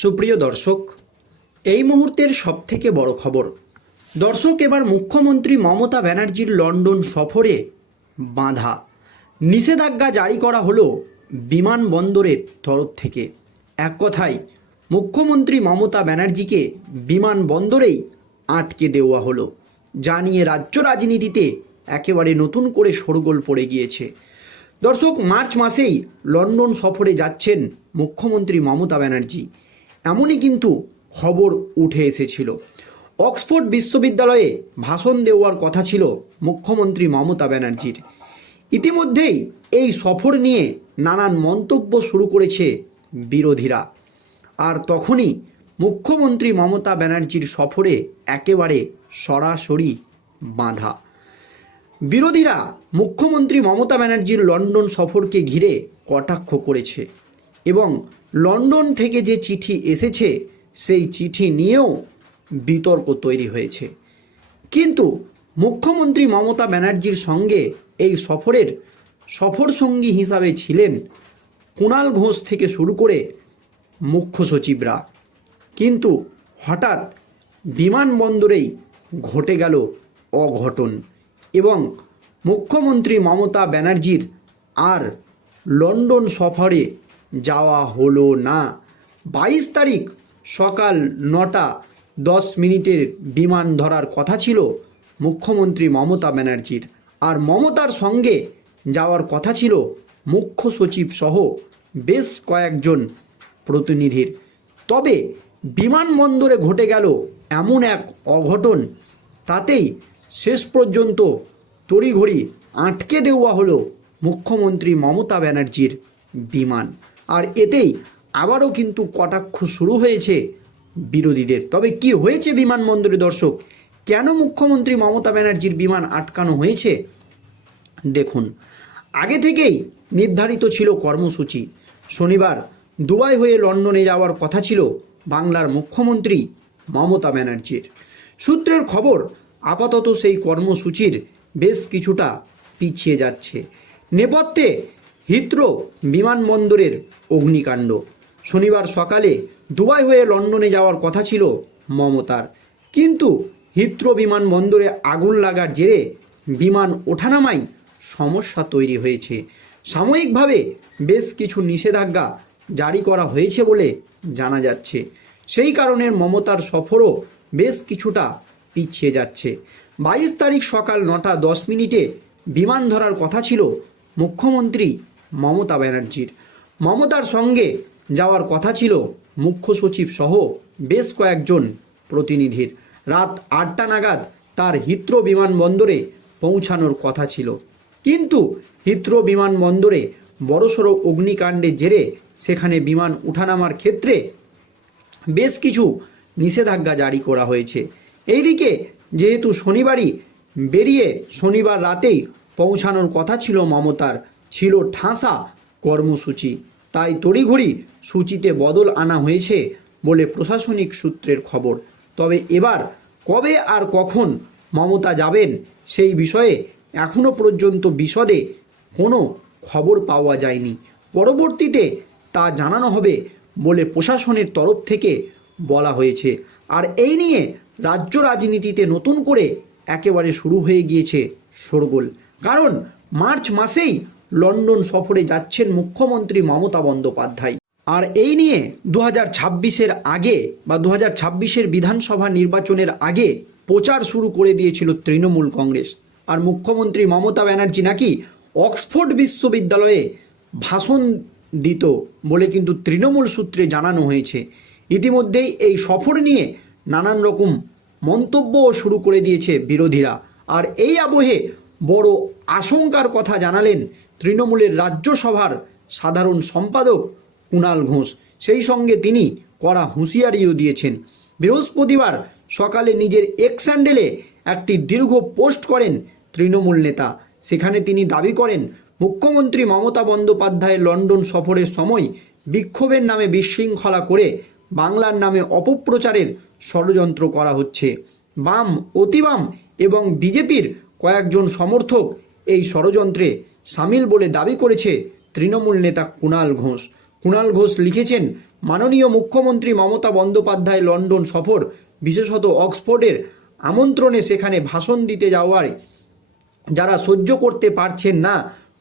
সুপ্রিয় দর্শক, এই মুহূর্তের সবথেকে বড় খবর। দর্শক, এবার মুখ্যমন্ত্রী মমতা ব্যানার্জির লন্ডন সফরে বাঁধা। নিষেধাজ্ঞা জারি করা হলো বিমানবন্দরের তরফ থেকে। এক কথায়, মুখ্যমন্ত্রী মমতা ব্যানার্জিকে বিমানবন্দরেই আটকে দেওয়া হলো। যা নিয়ে রাজ্য রাজনীতিতে একেবারে নতুন করে শোরগোল পড়ে গিয়েছে। দর্শক, মার্চ মাসেই লন্ডন সফরে যাচ্ছেন মুখ্যমন্ত্রী মমতা ব্যানার্জি। এমনই কিন্তু খবর উঠে এসেছিল। অক্সফোর্ড বিশ্ববিদ্যালয়ে ভাষণ দেওয়ার কথা ছিল মুখ্যমন্ত্রী মমতা ব্যানার্জির। ইতিমধ্যেই এই সফর নিয়ে নানান মন্তব্য শুরু করেছে বিরোধীরা। আর তখনই মুখ্যমন্ত্রী মমতা ব্যানার্জির সফরে একেবারে সরাসরি বাঁধা। বিরোধীরা মুখ্যমন্ত্রী মমতা ব্যানার্জির লন্ডন সফরকে ঘিরে কটাক্ষ করেছে এবং লন্ডন থেকে যে চিঠি এসেছে, সেই চিঠি নিয়েও বিতর্ক তৈরি হয়েছে। কিন্তু মুখ্যমন্ত্রী মমতা ব্যানার্জির সঙ্গে এই সফরের সফর সঙ্গী হিসাবে ছিলেন কুণাল ঘোষ থেকে শুরু করে মুখ্য সচিবরা। কিন্তু হঠাৎ বিমানবন্দরেই ঘটে গেল অঘটন এবং মুখ্যমন্ত্রী মমতা ব্যানার্জির আর লন্ডন সফরে যাওয়া হলো না। বাইশ তারিখ সকাল নটা দশ মিনিটের বিমান ধরার কথা ছিল মুখ্যমন্ত্রী মমতা ব্যানার্জির। আর মমতার সঙ্গে যাওয়ার কথা ছিল মুখ্য সচিব সহ বেশ কয়েকজন প্রতিনিধির। তবে বিমানবন্দরে ঘটে গেল এমন এক অঘটন, তাতেই শেষ পর্যন্ত তড়িঘড়ি আটকে দেওয়া হলো মুখ্যমন্ত্রী মমতা ব্যানার্জির বিমান। আর এতেই আবারও কিন্তু কটাক্ষ শুরু হয়েছে বিরোধীদের। তবে কি হয়েছে বিমানবন্দরে দর্শক? কেন মুখ্যমন্ত্রী মমতা ব্যানার্জির বিমান আটকানো হয়েছে? দেখুন, আগে থেকেই নির্ধারিত ছিল কর্মসূচি। শনিবার দুবাই হয়ে লন্ডনে যাওয়ার কথা ছিল বাংলার মুখ্যমন্ত্রী মমতা ব্যানার্জির। সূত্রের খবর, আপাতত সেই কর্মসূচির বেশ কিছুটা পিছিয়ে যাচ্ছে। নেপথ্যে হিথ্রো বিমানবন্দরের অগ্নিকাণ্ড। শনিবার সকালে দুবাই হয়ে লন্ডনে যাওয়ার কথা ছিল মমতার। কিন্তু হিথ্রো বিমানবন্দরে আগুন লাগার জেরে বিমান ওঠানামাই সমস্যা তৈরি হয়েছে। সাময়িকভাবে বেশ কিছু নিষেধাজ্ঞা জারি করা হয়েছে বলে জানা যাচ্ছে। সেই কারণে মমতার সফরও বেশ কিছুটা পিছিয়ে যাচ্ছে। বাইশ তারিখ সকাল নটা দশ মিনিটে বিমান ধরার কথা ছিল মুখ্যমন্ত্রী মমতা ব্যানার্জির। মমতার সঙ্গে যাওয়ার কথা ছিল মুখ্য সচিব সহ বেশ কয়েকজন প্রতিনিধির। রাত আটটা নাগাদ তার হিত্রো বিমানবন্দরে পৌঁছানোর কথা ছিল। কিন্তু হিত্রো বিমানবন্দরে বড়সড় অগ্নিকাণ্ডের জেরে সেখানে বিমান উঠানামার ক্ষেত্রে বেশ কিছু নিষেধাজ্ঞা জারি করা হয়েছে। এইদিকে যেহেতু শনিবারই বেরিয়ে শনিবার রাতেই পৌঁছানোর কথা ছিল মমতার ছিল ঠাসা কর্মসূচি। তাই তড়িঘড়ি সূচিতে বদল আনা হয়েছে বলে প্রশাসনিক সূত্রের খবর। তবে এবার কবে আর কখন মমতা যাবেন সেই বিষয়ে এখনও পর্যন্ত বিশদে কোনো খবর পাওয়া যায়নি। পরবর্তীতে তা জানানো হবে বলে প্রশাসনের তরফ থেকে বলা হয়েছে। আর এই নিয়ে রাজ্য রাজনীতিতে নতুন করে একেবারে শুরু হয়ে গিয়েছে শোরগোল। কারণ মার্চ মাসেই লন্ডন সফরে যাচ্ছেন মুখ্যমন্ত্রী মমতা বন্দ্যোপাধ্যায়। আর এই নিয়ে দু হাজার আগে বা দু হাজার বিধানসভা নির্বাচনের আগে প্রচার শুরু করে দিয়েছিল তৃণমূল কংগ্রেস। আর মুখ্যমন্ত্রী মমতা ব্যানার্জি নাকি অক্সফোর্ড বিশ্ববিদ্যালয়ে ভাষণ দিত বলে কিন্তু তৃণমূল সূত্রে জানানো হয়েছে। ইতিমধ্যেই এই সফর নিয়ে নানান রকম মন্তব্যও শুরু করে দিয়েছে বিরোধীরা। আর এই আবহে বড় আশঙ্কার কথা জানালেন তৃণমূলের রাজ্যসভার সাধারণ সম্পাদক কুণাল ঘোষ। সেই সঙ্গে তিনি কড়া হুঁশিয়ারিও দিয়েছেন। বৃহস্পতিবার সকালে নিজের এক্স হ্যান্ডেলে একটি দীর্ঘ পোস্ট করেন তৃণমূল নেতা। সেখানে তিনি দাবি করেন, মুখ্যমন্ত্রী মমতা বন্দ্যোপাধ্যায়ের লন্ডন সফরের সময় বিক্ষোভের নামে বিশৃঙ্খলা করে বাংলার নামে অপপ্রচারের ষড়যন্ত্র করা হচ্ছে। বাম, অতিবাম এবং বিজেপির কয়েকজন সমর্থক এই ষড়যন্ত্রে সামিল বলে দাবি করেছে তৃণমূল নেতা কুণাল ঘোষ। কুণাল ঘোষ লিখেছেন, মাননীয় মুখ্যমন্ত্রী মমতা বন্দ্যোপাধ্যায় লন্ডন সফর, বিশেষত অক্সফোর্ডের আমন্ত্রণে সেখানে ভাষণ দিতে যাওয়ায়। যারা সহ্য করতে পারছেন না,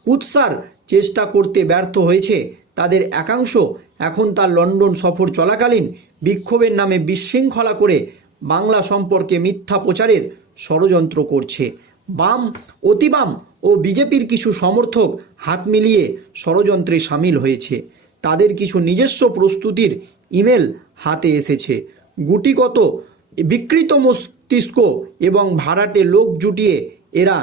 কুৎসার চেষ্টা করতে ব্যর্থ হয়েছে। তাদের একাংশ এখন তার লন্ডন সফর চলাকালীন বিক্ষোভের নামে বিশৃঙ্খলা করে বাংলা সম্পর্কে মিথ্যা প্রচারের ষড়যন্ত্র করছে। বাম, অতিবাম ও বিজেপির কিছু সমর্থক হাত মিলিয়ে ষড়যন্ত্রে সামিল হয়েছে। তাদের কিছু নিজস্ব প্রস্তুতির ইমেল হাতে এসেছে। গুটিগত, বিকৃত মস্তিষ্ক এবং ভাড়াটে লোক জুটিয়ে এরা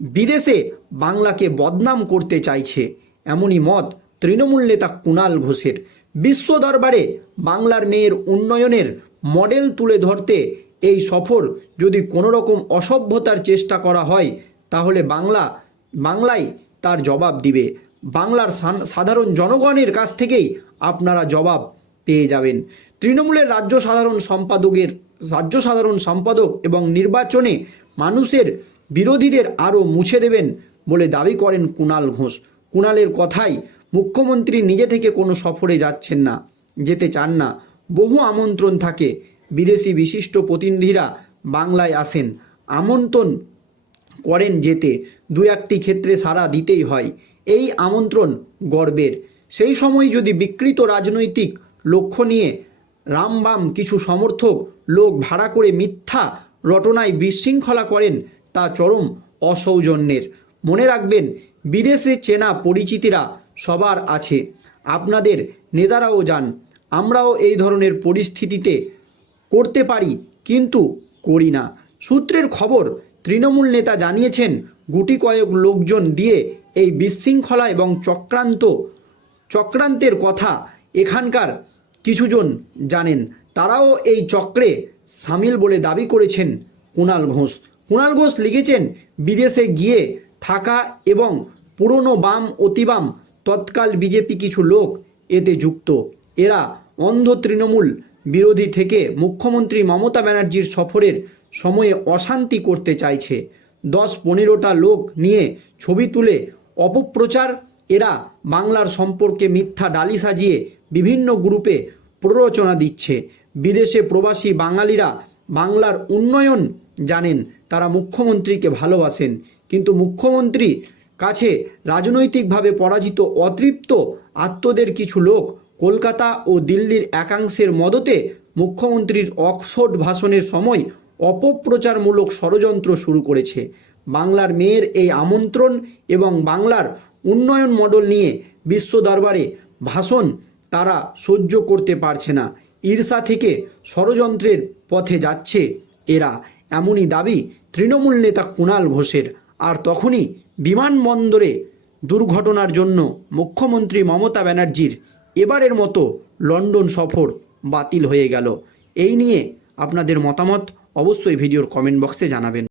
বিদেশে বাংলাকে বদনাম করতে চাইছে। এমনই মত তৃণমূল নেতা কুণাল ঘোষের। বিশ্ব দরবারে বাংলার মেয়ের উন্নয়নের মডেল তুলে ধরতে এই সফর যদি কোনো রকম অসভ্যতার চেষ্টা করা হয়, তাহলে বাংলা, বাংলায় তার জবাব দিবে। বাংলার সাধারণ জনগণের কাছ থেকেই আপনারা জবাব পেয়ে যাবেন। তৃণমূলের রাজ্য সাধারণ সম্পাদকের, রাজ্য সাধারণ সম্পাদক এবং নির্বাচনে মানুষের বিরোধীদের আরও মুছে দেবেন বলে দাবি করেন কুণাল ঘোষ। কুণালের কথাই মুখ্যমন্ত্রী নিজে থেকে কোনো সফরে যাচ্ছেন না, যেতে চান না। বহু আমন্ত্রণ থাকে বিদেশি বিশিষ্ট প্রতিনিধিরা বাংলায় আসেন। আমন্ত্রণ করেন যেতে। দু একটি ক্ষেত্রে সাড়া দিতেই হয়। এই আমন্ত্রণ গর্বের। সেই সময় যদি বিকৃত রাজনৈতিক লক্ষ্য নিয়ে রামবাম কিছু সমর্থক লোক ভাড়া করে মিথ্যা রটনায় বিশৃঙ্খলা করেন, তা চরম অসৌজন্যের। মনে রাখবেন, বিদেশে চেনা পরিচিতিরা সবার আছে। আপনাদের নেতারাও যান। আমরাও এই ধরনের পরিস্থিতিতে করতে পারি, কিন্তু করি না। সূত্রের খবর, তৃণমূল নেতা জানিয়েছেন, গুটি কয়েক লোকজন দিয়ে এই বিশৃঙ্খলা এবং চক্রান্ত, চক্রান্তের কথা এখানকার কিছুজন জানেন। তারাও এই চক্রে সামিল বলে দাবি করেছেন কুণাল ঘোষ। কুণাল ঘোষ লিখেছেন, বিদেশে গিয়ে থাকা এবং পুরনো বাম, অতিবাম, তৎকাল বিজেপি কিছু লোক এতে যুক্ত। এরা অন্ধ তৃণমূল বিরোধী থেকে মুখ্যমন্ত্রী মমতা ব্যানার্জির সফরের সময়ে অশান্তি করতে চাইছে। দশ পনেরোটা লোক নিয়ে ছবি তুলে অপপ্রচার, এরা বাংলার সম্পর্কে মিথ্যা ডালি সাজিয়ে বিভিন্ন গ্রুপে প্ররোচনা দিচ্ছে। বিদেশে প্রবাসী বাঙালিরা বাংলার উন্নয়ন জানেন, তারা মুখ্যমন্ত্রীকে ভালোবাসেন। কিন্তু মুখ্যমন্ত্রী কাছে রাজনৈতিকভাবে পরাজিত, অতৃপ্ত আত্মদের কিছু লোক কলকাতা ও দিল্লির একাংশের মদতে মুখ্যমন্ত্রীর অক্সফোর্ড ভাষণের সময় অপপ্রচারমূলক ষড়যন্ত্র শুরু করেছে। বাংলার মেয়ের এই আমন্ত্রণ এবং বাংলার উন্নয়ন মডেল নিয়ে বিশ্ব দরবারে ভাষণ তারা সহ্য করতে পারছে না। ঈর্ষা থেকে ষড়যন্ত্রের পথে যাচ্ছে এরা। এমনই দাবি তৃণমূল নেতা কুণাল ঘোষের। আর তখনই বিমানবন্দরে দুর্ঘটনার জন্য মুখ্যমন্ত্রী মমতা ব্যানার্জির এবারের মতো লন্ডন সফর বাতিল হয়ে গেল। এই নিয়ে আপনাদের মতামত অবশ্যই ভিডিওর কমেন্ট বক্সে জানাবেন।